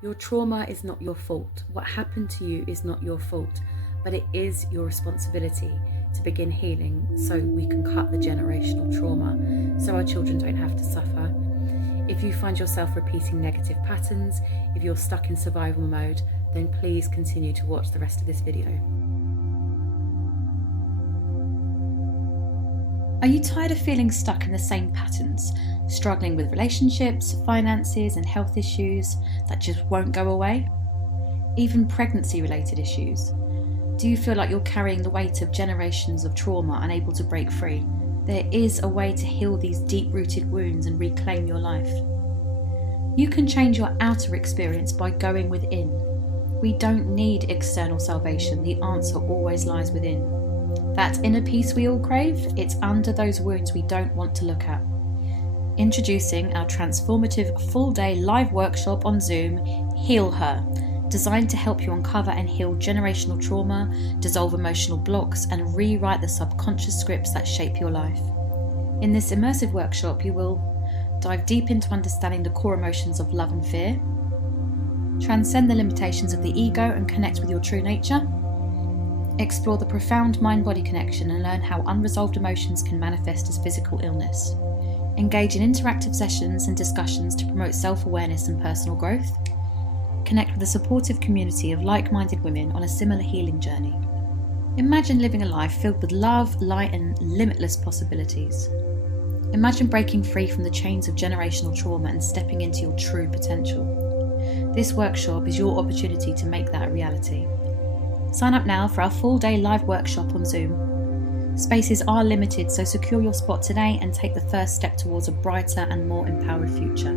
Your trauma is not your fault. What happened to you is not your fault, but it is your responsibility to begin healing so we can cut the generational trauma, so our children don't have to suffer. If you find yourself repeating negative patterns, if you're stuck in survival mode, then please continue to watch the rest of this video. Are you tired of feeling stuck in the same patterns, struggling with relationships, finances, and health issues that just won't go away? Even pregnancy-related issues? Do you feel like you're carrying the weight of generations of trauma, unable to break free? There is a way to heal these deep-rooted wounds and reclaim your life. You can change your outer experience by going within. We don't need external salvation. The answer always lies within. That inner peace we all crave, it's under those wounds we don't want to look at. Introducing our transformative full-day live workshop on Zoom, Heal Her, designed to help you uncover and heal generational trauma, dissolve emotional blocks, and rewrite the subconscious scripts that shape your life. In this immersive workshop, you will dive deep into understanding the core emotions of love and fear, transcend the limitations of the ego and connect with your true nature, explore the profound mind-body connection and learn how unresolved emotions can manifest as physical illness, engage in interactive sessions and discussions to promote self-awareness and personal growth, connect with a supportive community of like-minded women on a similar healing journey. Imagine living a life filled with love, light, and limitless possibilities. Imagine breaking free from the chains of generational trauma and stepping into your true potential. This workshop is your opportunity to make that a reality. Sign up now for our full-day live workshop on Zoom. Spaces are limited, so secure your spot today and take the first step towards a brighter and more empowered future.